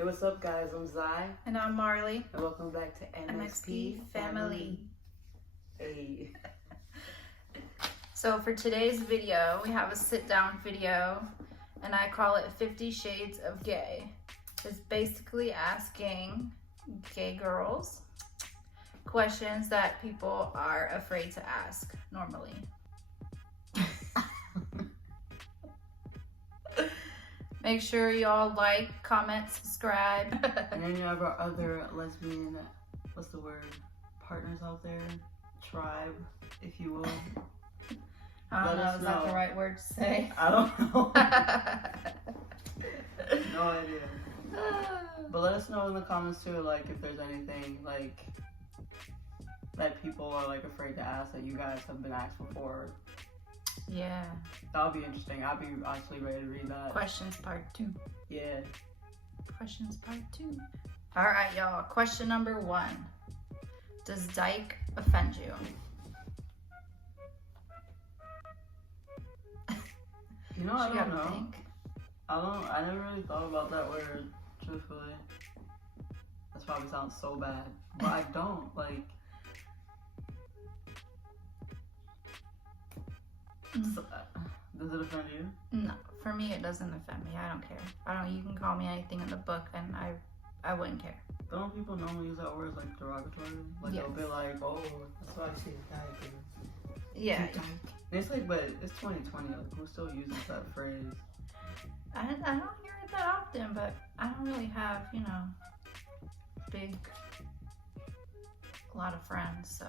Hey, what's up, guys? I'm Zai. And I'm Marley. And welcome back to MXP Family. Hey. So for today's video, we have a sit-down video, and I call it 50 Shades of Gay. It's basically asking gay girls questions that people are afraid to ask normally. Make sure y'all like, comment, subscribe. And then you have our other lesbian, what's the word, partners out there, tribe, if you will. I don't know, is that the right word to say? I don't know. No idea. But let us know in the comments too, like if there's anything like that people are like afraid to ask that you guys have been asked before. Yeah. That'll be interesting. I'll be actually ready to read that. Questions part 2. Yeah. Questions part 2. All right, y'all. Question number 1. Does dyke offend you? You know, I don't know. I never really thought about that word, truthfully. That probably sounds so bad. But I don't, like... So, does it offend you? No, for me it doesn't offend me. I don't care. You can call me anything in the book and I wouldn't care. Don't people normally use that word like derogatory? Like they'll be like, oh, that's why I say dyke. Yeah. It's like, but it's 2020. Like, who still uses that phrase? I don't hear it that often, but I don't really have, a lot of friends, so.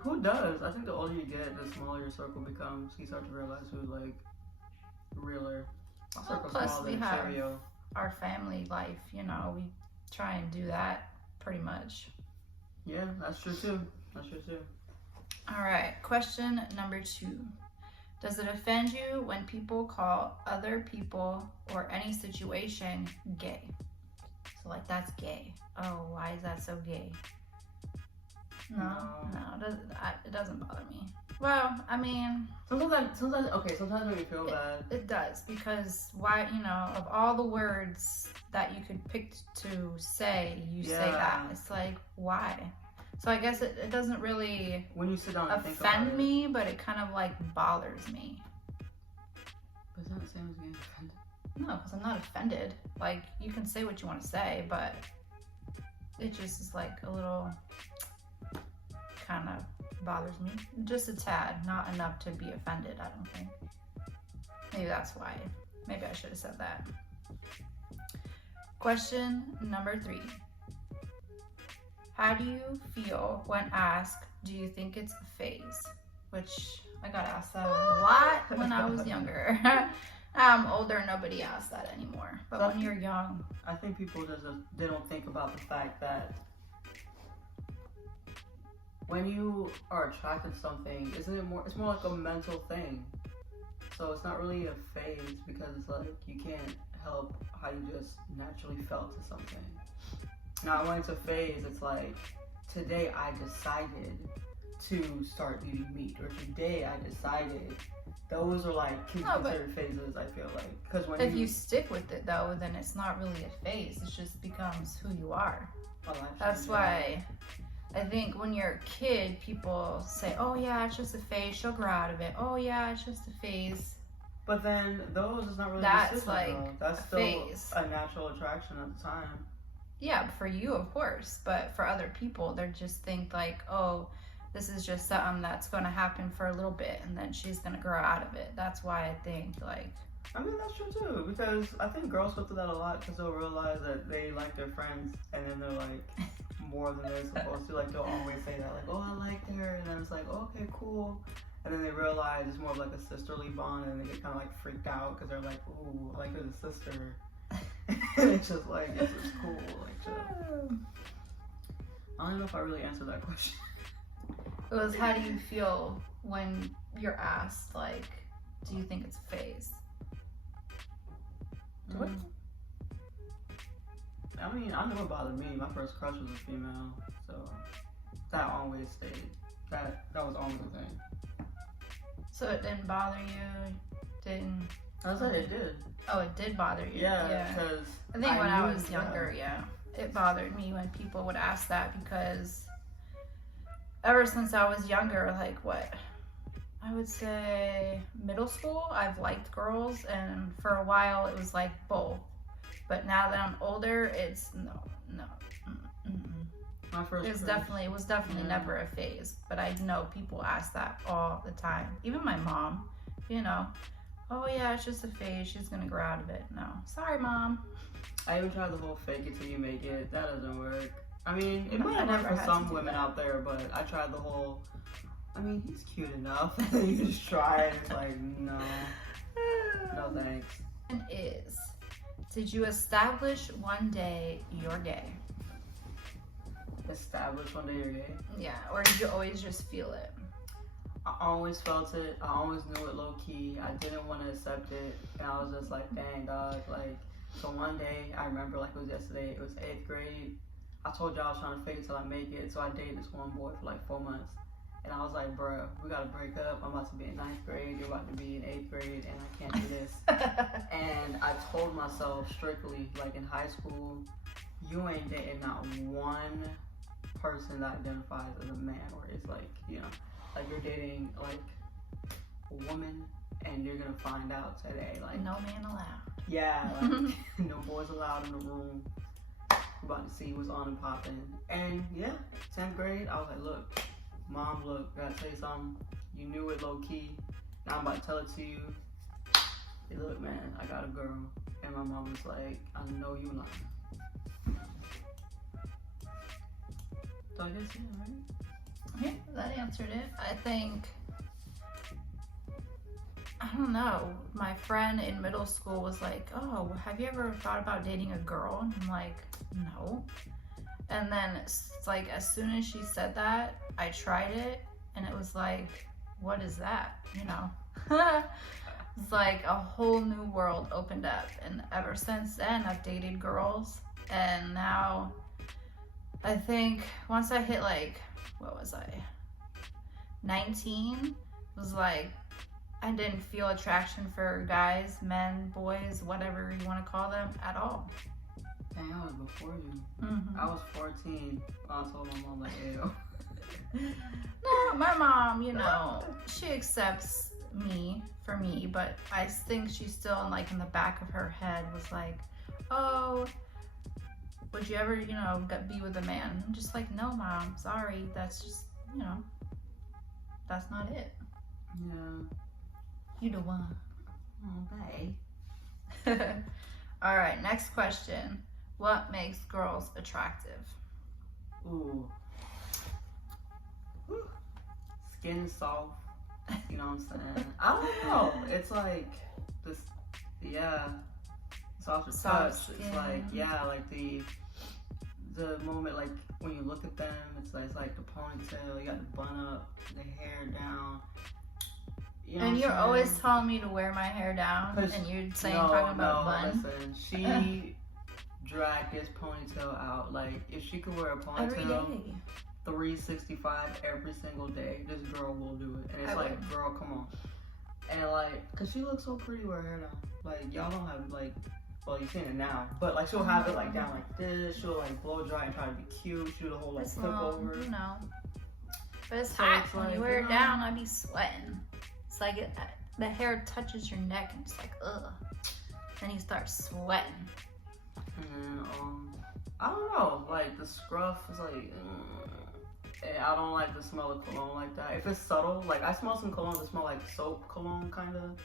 Who does? I think the older you get, the smaller your circle becomes. You start to realize who's like realer. Well, plus we have our family life, we try and do that pretty much. Yeah, that's true too. All right, question number 2. Does it offend you when people call other people or any situation gay? So like, that's gay. Oh, why is that so gay? No, it doesn't bother me. Well, I mean... Sometimes it makes me feel bad. It does, because why, of all the words that you could pick to say, say that. It's like, why? So I guess it doesn't really when you sit down and offend me, but it kind of like bothers me. But it's not the same as being offended. No, because I'm not offended. Like, you can say what you want to say, but it just is like a little... kind of bothers me. Just a tad, not enough to be offended, I don't think. Maybe that's why. Maybe I should have said that. Question number 3. How do you feel when asked, do you think it's a phase? Which I got asked that a lot when I was younger. I'm older, nobody asks that anymore. But when you're young. I think people they don't think about the fact that when you are attracted to something, it's more like a mental thing. So it's not really a phase, because it's like you can't help how you just naturally felt to something. Now when it's a phase, it's like, today I decided to start eating meat, or today I decided. Those are like considered phases, I feel like. Because when if you stick with it though, then it's not really a phase. It just becomes who you are. Oh, that's why I think when you're a kid, people say, oh yeah, it's just a phase, she'll grow out of it. Oh yeah, it's just a phase. But then those is not really that's like that's a still phase. A natural attraction at the time. Yeah, for you, of course. But for other people, they just think like, oh, this is just something that's going to happen for a little bit and then she's going to grow out of it. That's why I think like... I mean, that's true too, because I think girls go through that a lot because they'll realize that they like their friends and then they're like more than they're supposed to. Like, they'll always say that, like, oh, I liked her, and then it's like, oh, okay, cool. And then they realize it's more of like a sisterly bond, and they get kind of like freaked out because they're like, ooh, like there's a sister. And it's just like, it's just cool, like, chill. I don't know if I really answered that question. It was, how do you feel when you're asked, like, do you think it's a phase? I mean, I never bothered me. My first crush was a female, so that always stayed. That was always a thing. So it didn't bother you? I said it did. Oh, it did bother you. Yeah, because I think when I was younger, it bothered me when people would ask that, because ever since I was younger, like what? I would say middle school, I've liked girls, and for a while it was like both. But now that I'm older, it's no. My first it was definitely never a phase. But I know people ask that all the time. Even my mom, you know, oh yeah, it's just a phase. She's gonna grow out of it. No, sorry, mom. I even tried the whole fake it till you make it. That doesn't work. I mean, it might work for some women out there, but I tried the whole. I mean, he's cute enough. You just try it. It's like no thanks. Is, did you establish one day you're gay? Establish one day you're gay? Yeah, or did you always just feel it? I always felt it. I always knew it low key. I didn't want to accept it, and I was just like, dang, dog. Like, so one day, I remember like it was yesterday. It was 8th grade. I told y'all I was trying to fake it till I make it. So I dated this one boy for like 4 months. And I was like, bruh, we gotta break up. I'm about to be in 9th grade. You're about to be in 8th grade, and I can't do this. And I told myself strictly, like in high school, you ain't dating not one person that identifies as a man, or is like, you know, like you're dating like a woman, and you're gonna find out today, like no man allowed. Yeah, like no boys allowed in the room. We're about to see what's on and popping. And yeah, 10th grade, I was like, look, mom, look, gotta say something. You knew it low key. Now I'm about to tell it to you. Hey, look, man, I got a girl. And my mom was like, I know you lying. So I guess, yeah, right? Yeah, that answered it. I think, I don't know, my friend in middle school was like, oh, have you ever thought about dating a girl? And I'm like, no. And then it's like, as soon as she said that, I tried it, and it was like, what is that? You know? It's like a whole new world opened up. And ever since then, I've dated girls, and now I think once I hit like, what was I? 19, it was like, I didn't feel attraction for guys, men, boys, whatever you want to call them, at all. Dang, I was before you. Mm-hmm. I was 14 when I told my mom, like, ew. No, my mom, you know, she accepts me for me, but I think she's still like in the back of her head was like, oh, would you ever, you know, be with a man? I'm just like, no, mom, sorry. That's just, you know, that's not it. Yeah. You the one. Oh, bye. All right, next question. What makes girls attractive? Ooh. Whew. Skin soft. You know what I'm saying? I don't know. It's like this, yeah. Soft touch. It's like, yeah, like the moment, like when you look at them, it's like the ponytail, you got the bun up, the hair down. You know, and you're always telling me to wear my hair down, and you're saying talking about bun. Listen, she dragged this ponytail out. Like, if she could wear a ponytail every day, 365 every single day, this girl will do it. And it's like, girl, come on. And like, cause she looks so pretty with her hair down. Like, y'all don't have like, well, you've seen it now, but like she'll have it like down like this. She'll like blow dry and try to be cute. She'll do the whole like flip over. You know. But it's hot when you wear it down. I be sweating. It's like the hair touches your neck and it's like, ugh. Then you start sweating. And I don't know, like the scruff is like, I don't like the smell of cologne like that. If it's subtle, like I smell some colognes that smell like soap cologne, kind of.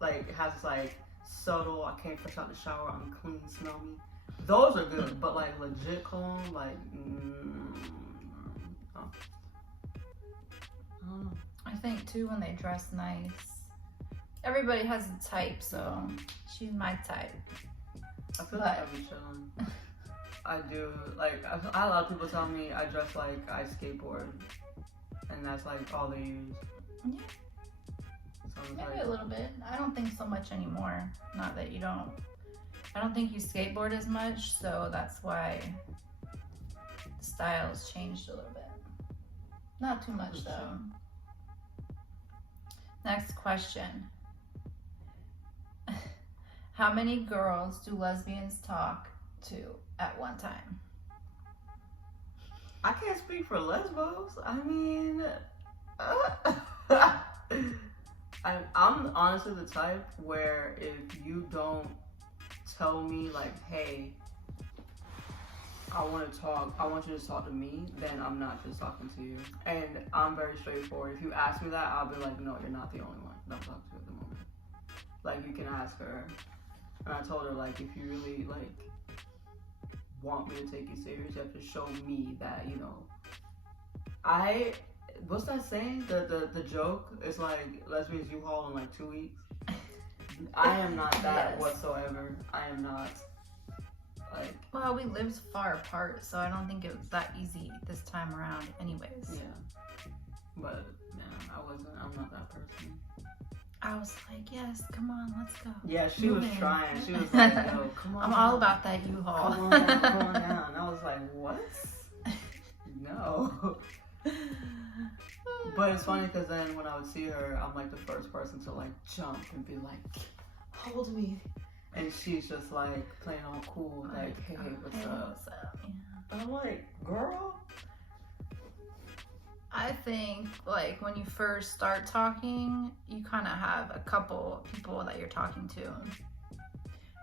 Like it has this like subtle, I came fresh out the shower, I'm clean, smell me. Those are good, but like legit cologne, like, I don't know. I think too when they dress nice. Everybody has a type, so she's my type. I feel like I be chilling. I do. Like, I a lot of people tell me I dress like I skateboard. And that's like all they use. Yeah. So Maybe a little bit. I don't think so much anymore. Not that you don't. I don't think you skateboard as much, so that's why the style's changed a little bit. Not too much though. Next question. How many girls do lesbians talk to at one time? I can't speak for lesbos. I mean, I'm honestly the type where if you don't tell me like, hey, I want to talk, I want you to talk to me, then I'm not just talking to you. And I'm very straightforward. If you ask me that, I'll be like, no, you're not the only one that I'm talking to at the moment. Like, you can ask her. And I told her, like, if you really, like, want me to take you serious, you have to show me that, you know, what's that saying? The joke is like, lesbians U-Haul in like 2 weeks. I am not that Yes. whatsoever. I am not. Like, well, we lived far apart, so I don't think it was that easy this time around anyways. yeah. But, I'm not that person. I was like, yes, come on, let's go. Yeah, she Move was in. trying. She was like, yo, come on. I'm down. all about that U-Haul. Come on down, come on down. And I was like, what? No. But it's funny because then when I would see her, I'm like the first person to like jump and be like, hold me. And she's just like playing all cool, like, hey, what's up? What's up? Yeah. And I'm like, girl. I think like when you first start talking, you kind of have a couple people that you're talking to.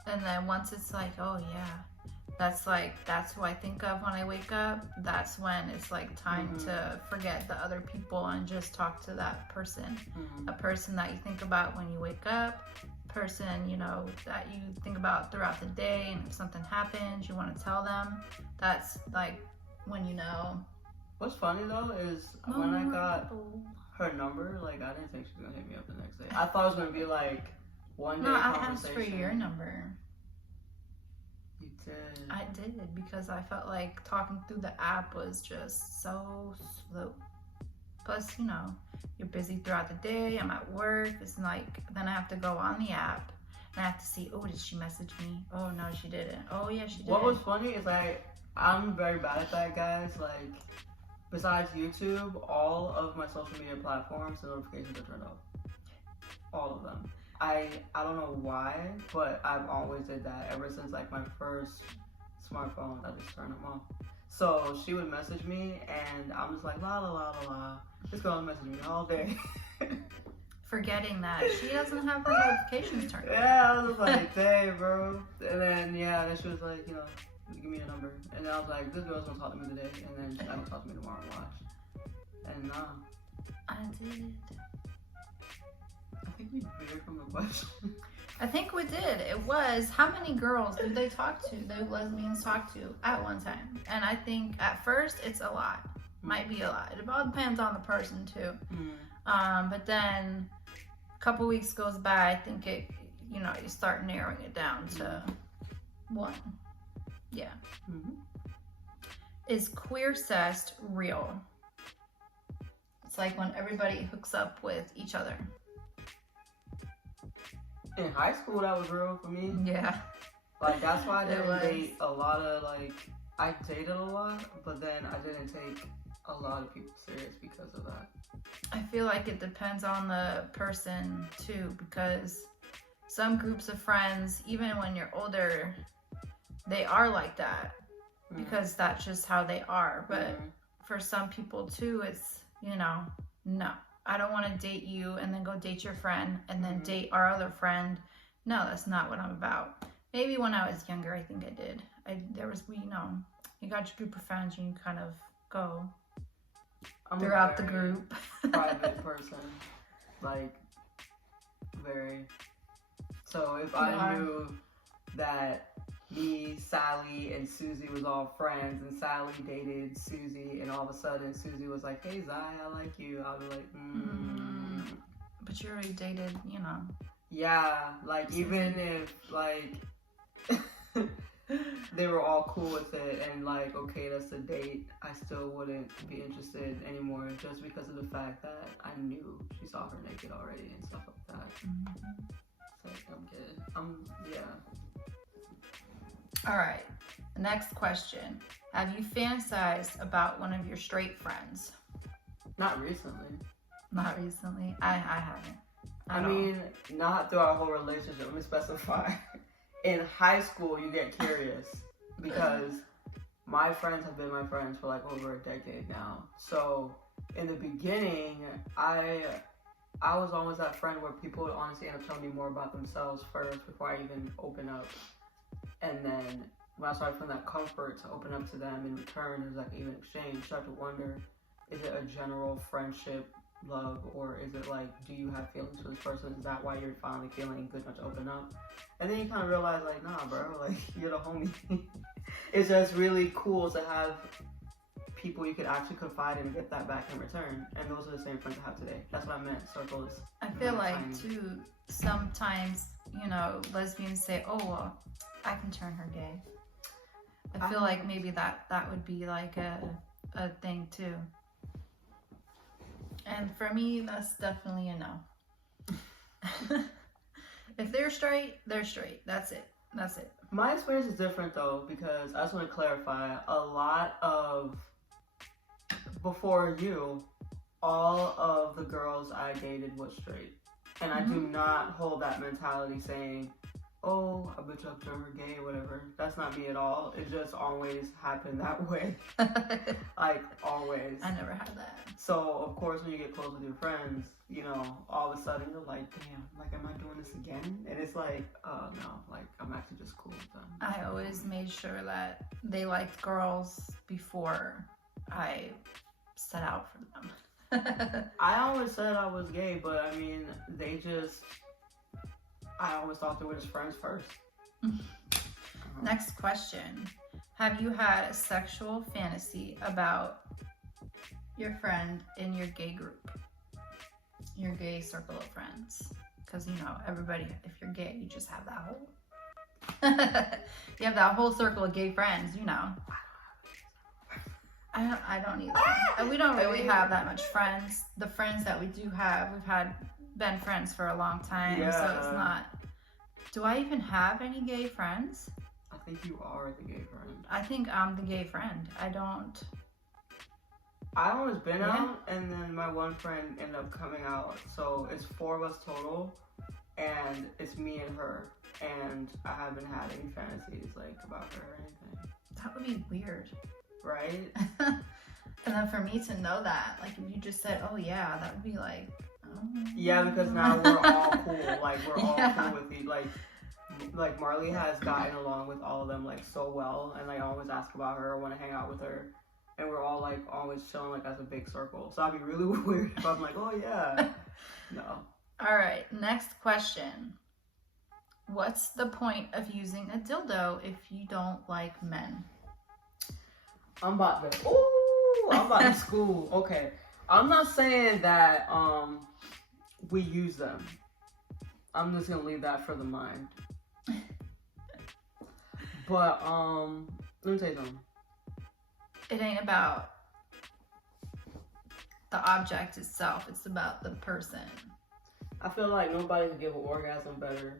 And then once it's like, oh yeah, that's who I think of when I wake up. That's when it's like time to forget the other people and just talk to that person. A person that you think about when you wake up, person, you know, that you think about throughout the day. And if something happens, you want to tell them. That's like when you know. What's funny though is when I got her number, like I didn't think she was gonna hit me up the next day. I thought it was gonna be like one day conversation. I asked for your number. You did. I did because I felt like talking through the app was just so slow. Plus, you know, you're busy throughout the day. I'm at work. It's like then I have to go on the app and I have to see. Oh, did she message me? Oh no, she didn't. Oh yeah, she did. What was funny is I'm very bad at that, guys. Like. Besides YouTube, all of my social media platforms, the notifications are turned off. All of them. I don't know why, but I've always did that. Ever since like my first smartphone, I just turned them off. So she would message me, and I'm just like, la la la la la. This girl messaged me all day. Forgetting that she doesn't have her notifications turned on. Yeah, I was just like, dang, bro. And then she was like, you know, give me a number. And then I was like, this girl's gonna talk to me today, and then she's gonna talk to me tomorrow and watch. And I did. I think we veered from the question. I think we did. It was, how many girls do they talk to, do lesbians talk to at one time? And I think at first it's a lot. Might be a lot. It all depends on the person too. But then a couple weeks goes by, I think it, you know, you start narrowing it down to one. Yeah. Is queer cest real? It's like when everybody hooks up with each other. In high school, that was real for me. Yeah. Like, that's why I didn't date a lot of, like, I dated a lot, but then I didn't take a lot of people serious because of that. I feel like it depends on the person, too, because some groups of friends, even when you're older, they are like that because that's just how they are. But for some people, too, it's, you know, no. I don't want to date you and then go date your friend and then date our other friend. No, that's not what I'm about. Maybe when I was younger, I think I did. You know, you got your group of friends and you kind of go throughout the group. Private person. Like, very. So if I knew that me, Sally, and Susie was all friends, and Sally dated Susie, and all of a sudden Susie was like, hey, Zai, I like you. I'll be like, But you already dated, you know. Yeah, like, Susie. Even if, like, they were all cool with it, and, like, okay, that's a date, I still wouldn't be interested anymore, just because of the fact that I knew she saw her naked already and stuff like that. So, I'm good. Yeah. All right, the next question. Have you fantasized about one of your straight friends? Not recently. Not recently? I haven't. I mean, not through our whole relationship. Let me specify. in high school, you get curious because my friends have been my friends for like over a decade now. So in the beginning, I was always that friend where people would honestly end up telling me more about themselves first before I even open up. And then when I started feeling that comfort to open up to them in return, it was like even exchange. You start to wonder, is it a general friendship, love, or is it like, do you have feelings for this person? Is that why you're finally feeling good enough to open up? And then you kind of realize, like, nah, bro, like, you're the homie. It's just really cool to have people you could actually confide in and get that back in return. And those are the same friends I have today. That's what I meant. Circles. I feel like, too, sometimes, you know, lesbians say, oh, well, I can turn her gay. I feel like maybe that would be like a thing, too. And for me, that's definitely a no. If they're straight, they're straight. That's it. That's it. My experience is different though, because I just want to clarify, a lot of, before you, all of the girls I dated was straight. And I do not hold that mentality saying, oh, I bet you I'll turn her gay or whatever. That's not me at all. It just always happened that way. Like, always. I never had that. So, of course, when you get close with your friends, you know, all of a sudden you're like, damn, like, am I doing this again? And it's like, oh, no, like, I'm actually just cool with them. I always made sure that they liked girls before I set out for them. I always said I was gay, but I mean, I always thought they were just friends first. Next question. Have you had a sexual fantasy about your friend in your gay group? Your gay circle of friends? Because, you know, everybody, if you're gay, you just have that whole... you have that whole circle of gay friends, you know. I don't either. We don't really have that much friends. The friends that we do have, been friends for a long time, so it's not. Do I even have any gay friends? I think you are the gay friend. I think I'm the gay friend. I always been out, and then my one friend ended up coming out. So it's 4 of us total, and it's me and her. And I haven't had any fantasies like about her or anything. That would be weird. Right? And then for me to know that, like if you just said, oh yeah, that would be like, oh. Yeah, because now we're all cool. Like we're all cool with you. Like Marley has gotten along with all of them like so well, and I always ask about her, want to hang out with her, and we're all like always chilling like as a big circle. So I'd be really weird if I'm like, oh yeah. No. All right, next question. What's the point of using a dildo if you don't like men? I'm about to school. Okay. I'm not saying that we use them. I'm just gonna leave that for the mind. But let me tell you something. It ain't about the object itself, it's about the person. I feel like nobody can give an orgasm better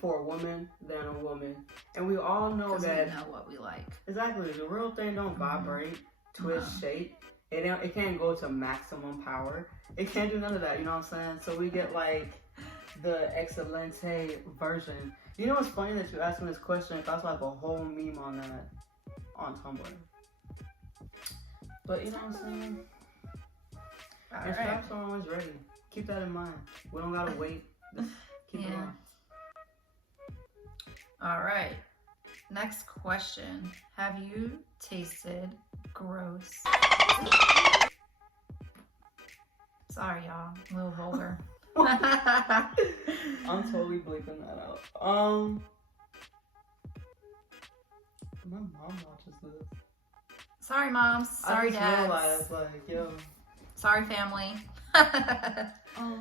for a woman than a woman, and we all know that we know what we like. Exactly, the real thing don't vibrate, twist, shake. It can't go to maximum power. It can't do none of that. You know what I'm saying? So we get like the excelente version. You know what's funny that you asked me this question? That's like a whole meme on that on Tumblr. But you know what I'm saying? And straps are always ready. Keep that in mind. We don't gotta wait. Just keep it on. All right. Next question. Have you tasted gross? Sorry, y'all. A little vulgar. I'm totally bleeping that out. My mom watches this. Sorry, moms. Sorry, dads. I just realized, like, yo. Sorry, family. No.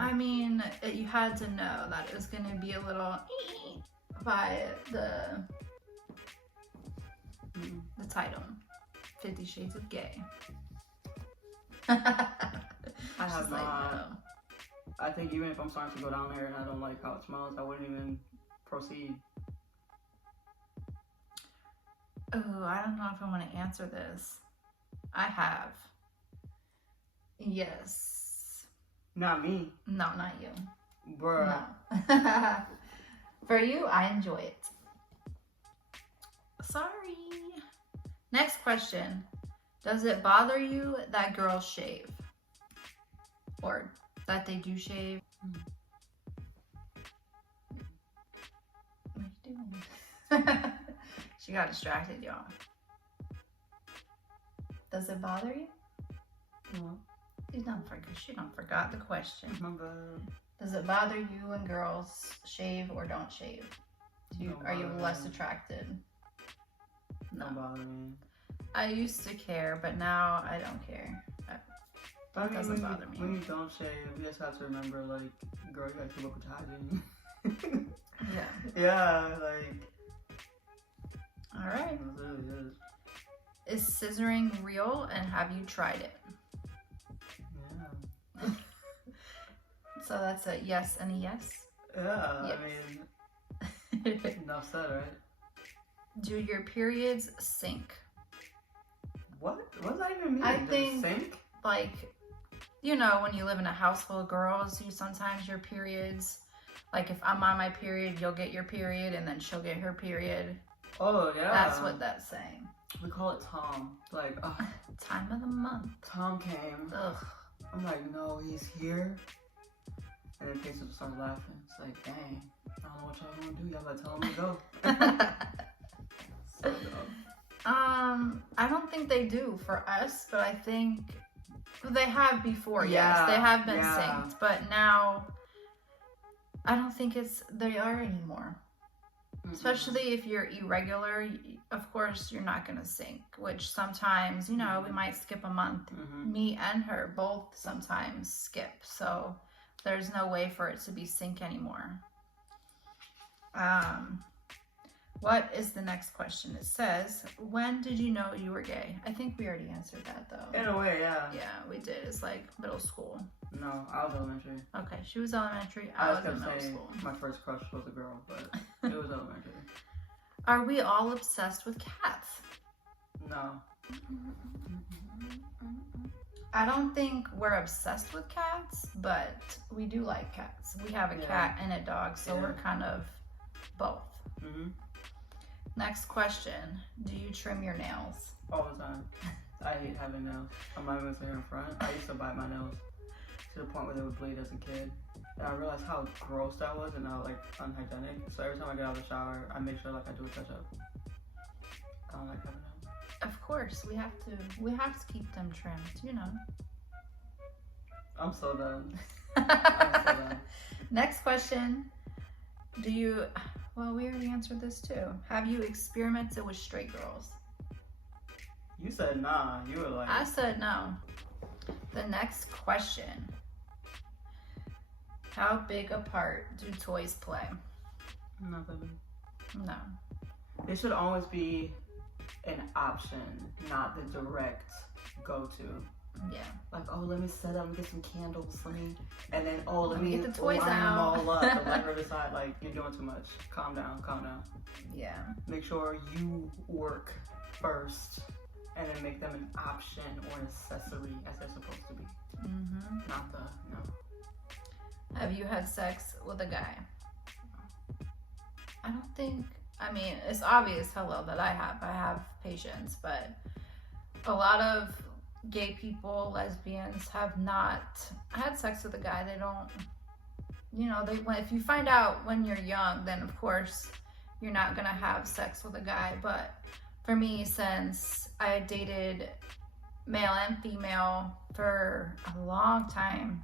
I mean, you had to know that it was going to be a little by the title, 50 Shades of Gay. I have not. I think even if I'm starting to go down there and I don't like how it smells, I wouldn't even proceed. Oh, I don't know if I want to answer this. I have. Yes. Not me. No, not you. Bruh. No. For you, I enjoy it. Sorry. Next question. Does it bother you that girls shave? Or that they do shave? What are you doing? She got distracted, y'all. Does it bother you? No. She don't forgot the question. My bad. Does it bother you when girls shave or don't shave? Are you less attracted? No. Don't bother me. I used to care, but now I don't care. But It doesn't bother me. When you don't shave, you just have to remember, like, girl, you gotta keep up with hygiene. Yeah. Yeah, like. All right. It really is. Is scissoring real, and have you tried it? Yeah. So that's a yes and a yes. Yeah, Yes. I mean, enough said, right? Do your periods sync? What? What does that even mean? I Does it think- sync? Like, you know, when you live in a house full of girls, sometimes your periods, like if I'm on my period, you'll get your period, and then she'll get her period. Oh, yeah. That's what that's saying. We call it Tom. Like, Time of the month. Tom came. Ugh. I'm like, no, he's here. And then Pacers will start laughing. It's like, dang, I don't know what y'all gonna do. Y'all gotta tell him to go. So dumb. I don't think they do for us, but I think they have before. Yeah, Yes, they have been yeah. synced, but now I don't think they are anymore. Especially if you're irregular, of course you're not gonna sync. Which sometimes, you know, we might skip a month. Mm-hmm. Me and her both sometimes skip, so there's no way for it to be sync anymore. What is the next question? It says, when did you know you were gay? I think we already answered that though. In a way, yeah. Yeah, we did. It's like middle school. No, I was elementary. Okay, she was elementary. I I was was in gonna middle say school. my first crush was a girl, but it was elementary. Are we all obsessed with cats? No. I don't think we're obsessed with cats, but we do like cats. We have a cat and a dog, so we're kind of both. Mm-hmm. Next question. Do you trim your nails? All the time. I hate having nails. I'm not even gonna say here in front. I used to bite my nails to the point where they would bleed as a kid. And I realized how gross that was and how like unhygienic. So every time I get out of the shower, I make sure like I do a touch up. I don't like having nails. Of course, we have to keep them trimmed, you know. I'm so done. I'm so done. Next question. Well, we already answered this too. Have you experimented with straight girls? You said nah. You were like. I said no. The next question. How big a part do toys play? Nothing. No. It should always be an option, not the direct go-to. Yeah. Like, oh, let me set up and get some candles, and then, oh, let me get the toys line them out. all up and let her decide, like, you're doing too much. Calm down, calm down. Yeah. Make sure you work first, and then make them an option or an accessory as they're supposed to be. Mm-hmm. Not the, no. Have you had sex with a guy? I don't think, I mean, it's obvious, that I have patience, but a lot of gay people, lesbians, have not had sex with a guy. They don't, you know, if you find out when you're young, then of course you're not gonna have sex with a guy. But for me, since I dated male and female for a long time,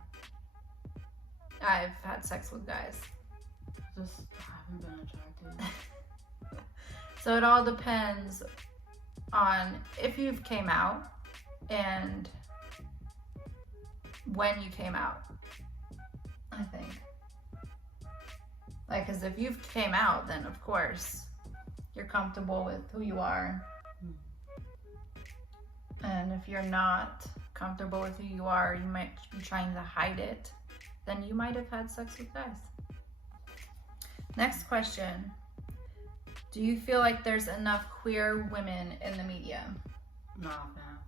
I've had sex with guys. Just, I haven't been attracted. So it all depends on if you've came out and when you came out, I think. Like, because if you've came out, then of course you're comfortable with who you are. And if you're not comfortable with who you are, you might be trying to hide it, then you might have had sex with guys. Next question. Do you feel like there's enough queer women in the media? Nah, man.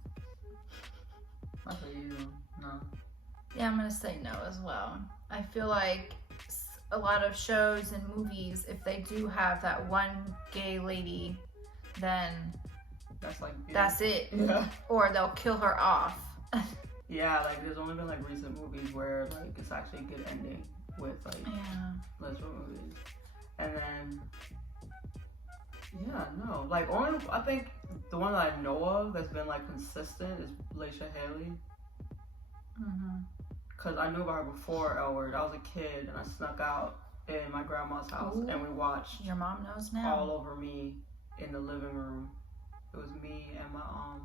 That's what you do. No. Yeah, I'm gonna say no as well. I feel like a lot of shows and movies, if they do have that one gay lady, then That's like that's it. Yeah. Or they'll kill her off. Yeah, like there's only been like recent movies where like it's actually a good ending with like lesbian movies, and then like only I think the one that I know of that's been like consistent is Laisha Haley. Cause I knew about her before L Word. I was a kid and I snuck out in my grandma's house and we watched Your mom knows now. All Over Me in the living room. It was me and my aunt.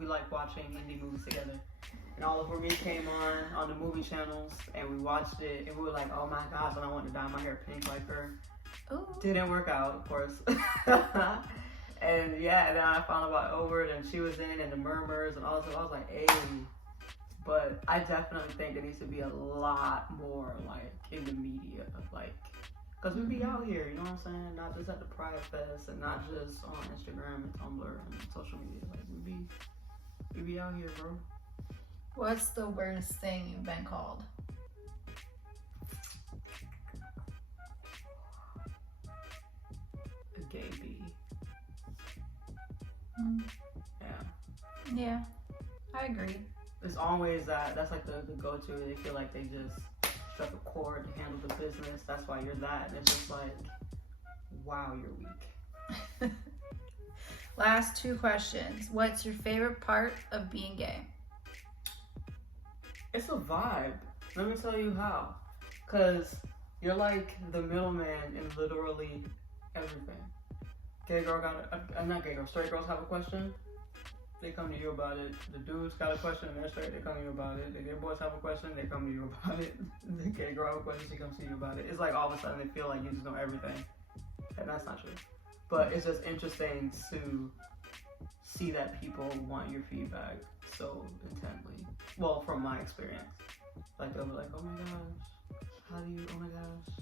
We liked watching indie movies together. And All Over Me came on the movie channels and we watched it and we were like, oh my gosh, and I wanted to dye my hair pink like her. Ooh. Didn't work out, of course. And yeah, and then I found out about L Word and she was in and the Murmurs and all this stuff. I was like, hey. But I definitely think there needs to be a lot more like in the media, like, cause we be out here, you know what I'm saying? Not just at the Pride Fest and not just on Instagram and Tumblr and social media. Like we be out here, bro. What's the worst thing you've been called? A gay bee. Yeah. Yeah, I agree. It's always that's like the go-to. They feel like they just struck a chord to handle the business. That's why you're that. And it's just like, wow, you're weak. Last two questions. What's your favorite part of being gay? It's a vibe. Let me tell you how. Cause you're like the middleman in literally everything. Gay girl not gay girl. Straight girls have a question. They come to you about it. The dudes got a question and they're straight, they come to you about it. The gay boys have a question, they come to you about it. The gay girl have a question, she comes to you about it. It's like all of a sudden they feel like you just know everything. And that's not true. But it's just interesting to see that people want your feedback so intently. Well, from my experience. Like they'll be like, oh my gosh, how do you, oh my gosh,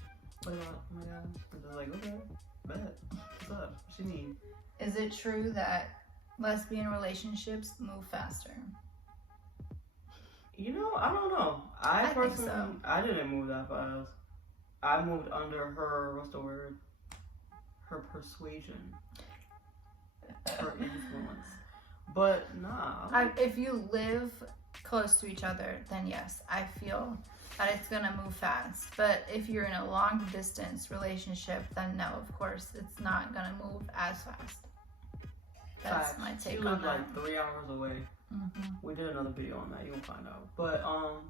what about, oh my gosh. And they're like, okay, bet, what's up, what you need? Is it true that lesbian relationships move faster? You know, I don't know. I personally, think so. I didn't move that fast. I moved under her, what's the word? Her persuasion. Her influence. But nah. If you live close to each other, then yes, I feel that it's gonna move fast. But if you're in a long distance relationship, then no, of course, it's not gonna move as fast. That's my take on that. She lived like 3 hours away. We did another video on that. You can find out. But I don't know.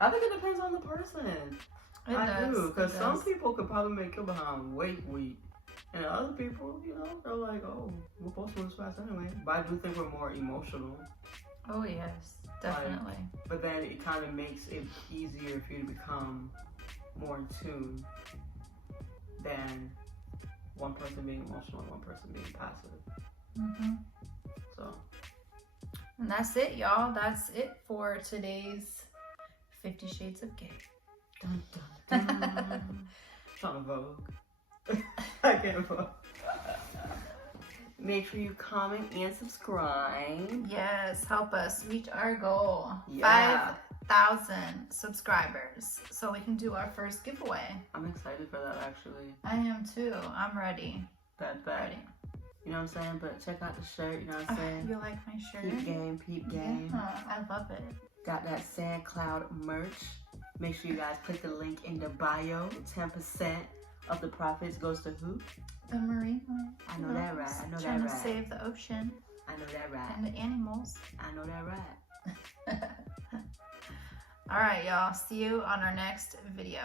I think it depends on the person. I do, because some people could probably make your behind wait, and other people, you know, they're like, oh, we're supposed to move fast anyway. But I do think we're more emotional. Oh yes, definitely. But then it kind of makes it easier for you to become more in tune than one person being emotional and one person being passive. So. And that's it, y'all. That's it for today's 50 Shades of Gay. Dun, dun, dun. Trying to Vogue. I can't Vogue. Make sure you comment and subscribe. Yes, help us reach our goal. Yeah. 5,000 subscribers so we can do our first giveaway. I'm excited for that, actually. I am too. I'm ready. Ready. You know what I'm saying? But check out the shirt, you know what I'm saying? You like my shirt? Peep game. Yeah, I love it. Got that SandCloud merch. Make sure you guys click the link in the bio. 10% of the profits goes to who? The marine life. I know that right. I know that Trying right. to save the ocean. I know that right. And the animals. I know that right. All right, y'all. See you on our next video.